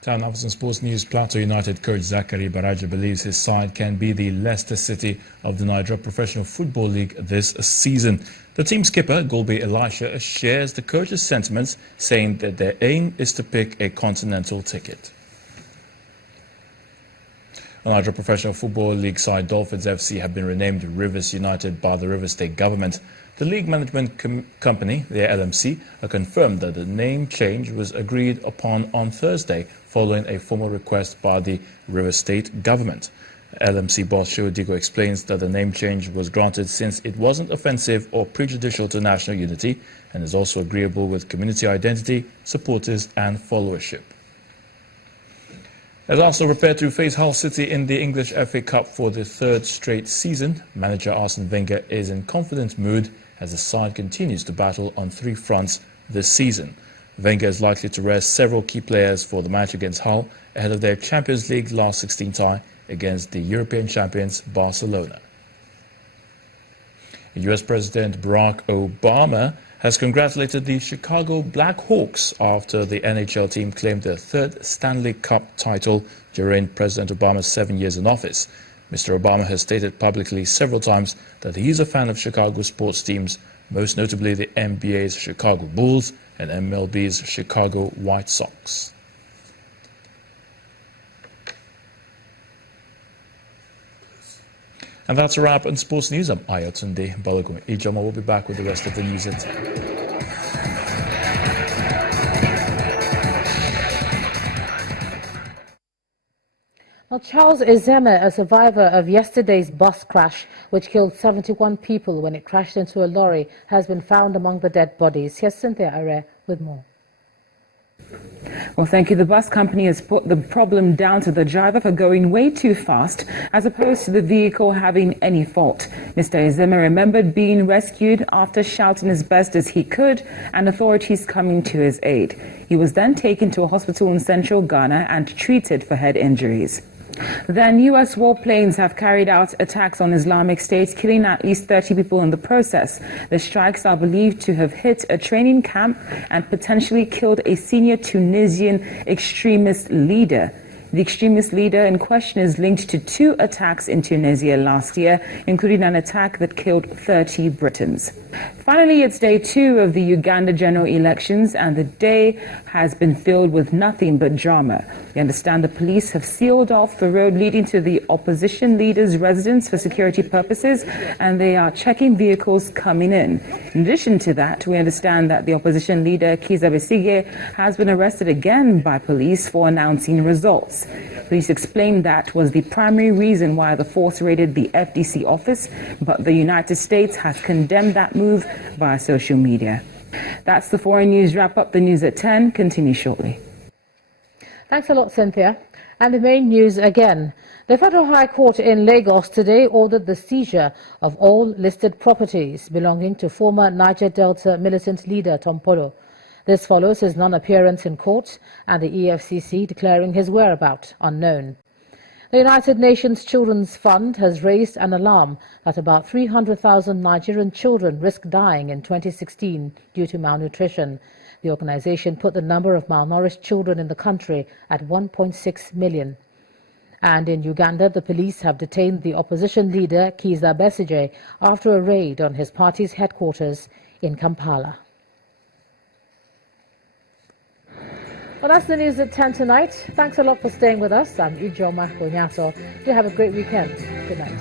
Town Office and Sports News. Plateau United coach Zachary Baraja believes his side can be the Leicester City of the Nigeria Professional Football League this season. The team skipper, Golbe Elisha, shares the coach's sentiments, saying that their aim is to pick a continental ticket. The Nigeria Professional Football League side Dolphins FC have been renamed Rivers United by the Rivers State government. The league management company, the LMC, confirmed that the name change was agreed upon on Thursday following a formal request by the Rivers State government. LMC boss Shodigo explains that the name change was granted since it wasn't offensive or prejudicial to national unity and is also agreeable with community identity, supporters and followership. As Arsenal prepare to face Hull City in the English FA Cup for the third straight season, manager Arsene Wenger is in confident mood as the side continues to battle on three fronts this season. Wenger is likely to rest several key players for the match against Hull ahead of their Champions League last 16 tie against the European champions Barcelona. US President Barack Obama has congratulated the Chicago Blackhawks after the NHL team claimed their third Stanley Cup title during President Obama's 7 years in office. Mr. Obama has stated publicly several times that he is a fan of Chicago sports teams, most notably the NBA's Chicago Bulls and MLB's Chicago White Sox. And that's a wrap on Sports News. I'm Ayotunde Balogun. Ijoma will be back with the rest of the news at 10. Well, Charles Ezeme, a survivor of yesterday's bus crash, which killed 71 people when it crashed into a lorry, has been found among the dead bodies. Here's Cynthia Are with more. Well, thank you. The bus company has put the problem down to the driver for going way too fast, as opposed to the vehicle having any fault. Mr. Ezeme remembered being rescued after shouting as best as he could and authorities coming to his aid. He was then taken to a hospital in central Ghana and treated for head injuries. Then U.S. warplanes have carried out attacks on Islamic State, killing at least 30 people in the process. The strikes are believed to have hit a training camp and potentially killed a senior Tunisian extremist leader. The extremist leader in question is linked to 2 attacks in Tunisia last year, including an attack that killed 30 Britons. Finally, it's day 2 of the Uganda general elections, and the day has been filled with nothing but drama. We understand the police have sealed off the road leading to the opposition leader's residence for security purposes, and they are checking vehicles coming in. In addition to that, we understand that the opposition leader, Kizza Besigye, has been arrested again by police for announcing results. Police explained that was the primary reason why the force raided the FDC office, but the United States has condemned that move via social media. That's the foreign news wrap-up. The news at 10 continues shortly. Thanks a lot, Cynthia. And the main news again. The Federal High Court in Lagos today ordered the seizure of all listed properties belonging to former Niger Delta militant leader Tom Polo. This follows his non-appearance in court and the EFCC declaring his whereabouts unknown. The United Nations Children's Fund has raised an alarm that about 300,000 Nigerian children risk dying in 2016 due to malnutrition. The organization put the number of malnourished children in the country at 1.6 million. And in Uganda, the police have detained the opposition leader Kizza Besigye after a raid on his party's headquarters in Kampala. Well, that's the news at 10 tonight. Thanks a lot for staying with us. I'm Ijoma Onyaso. You have a great weekend. Good night.